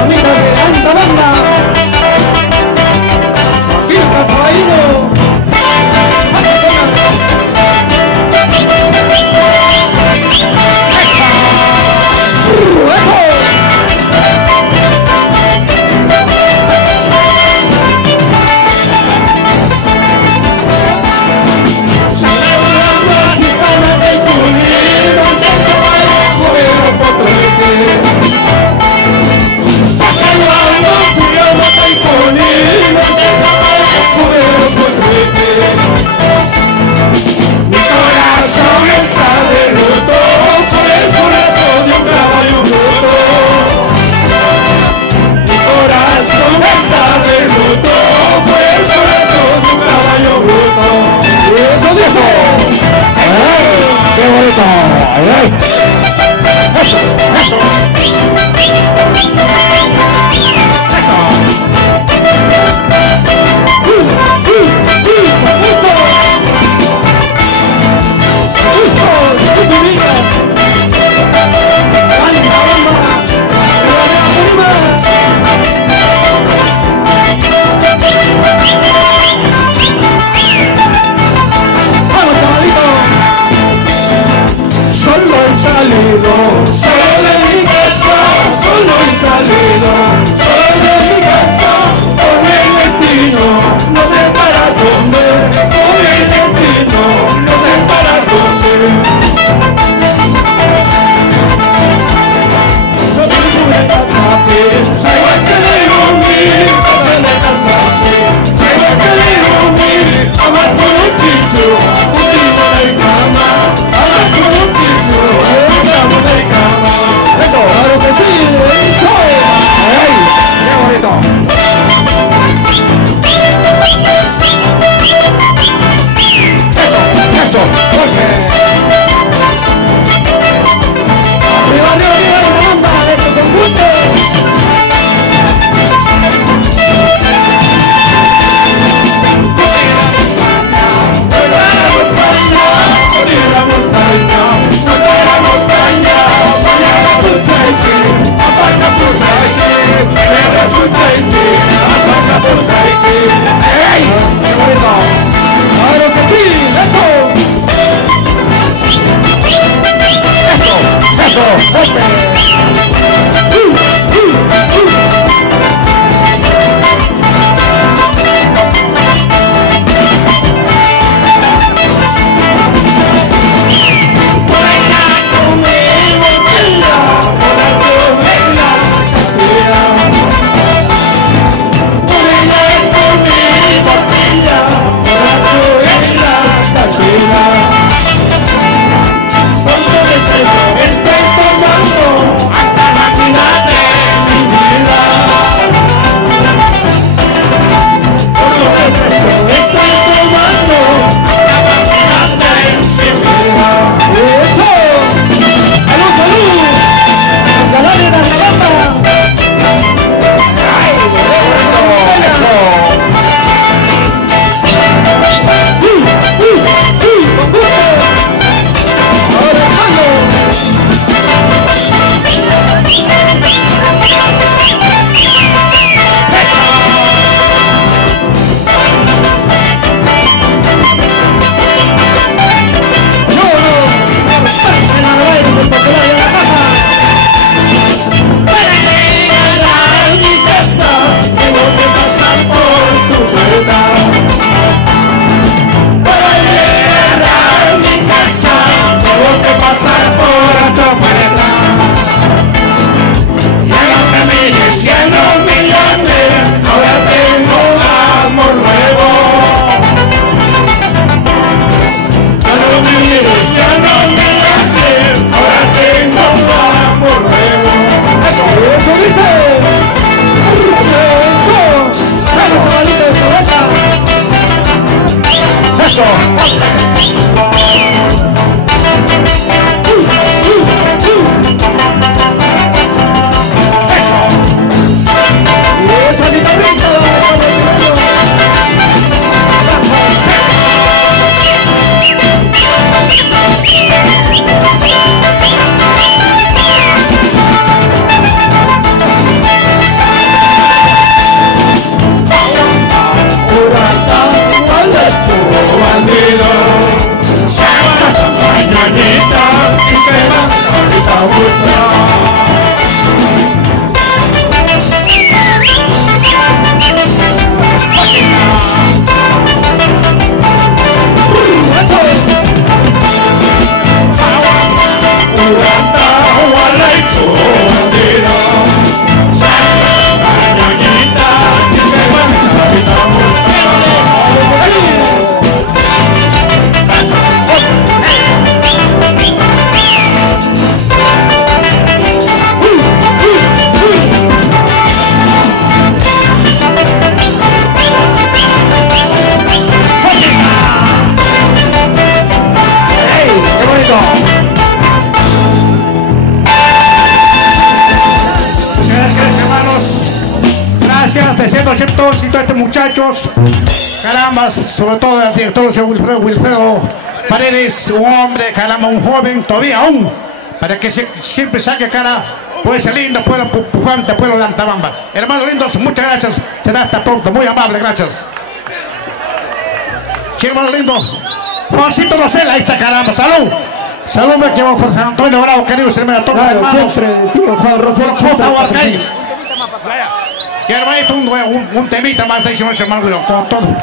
bonita de tanta banda. Joaquín Casuaíno. Saca gracias, deseando siempre éxito a estos muchachos. Caramba, sobre todo al director Wilfredo Paredes, un hombre, caramba, un joven, todavía aún, para que siempre saque cara, puede ser lindo, pueblo pujante, pueblo de Antabamba. Hermanos lindos, muchas gracias, será hasta pronto, muy amable, gracias. Sí, hermano lindo, Juancito Rosel, ahí está, caramba, salud. Salud, me quedo por San Antonio Bravo, queridos hermanos, todos los hermanos. Siempre, tío Juan Rosel. Y hermanito, un temita más, de hermano, con todo.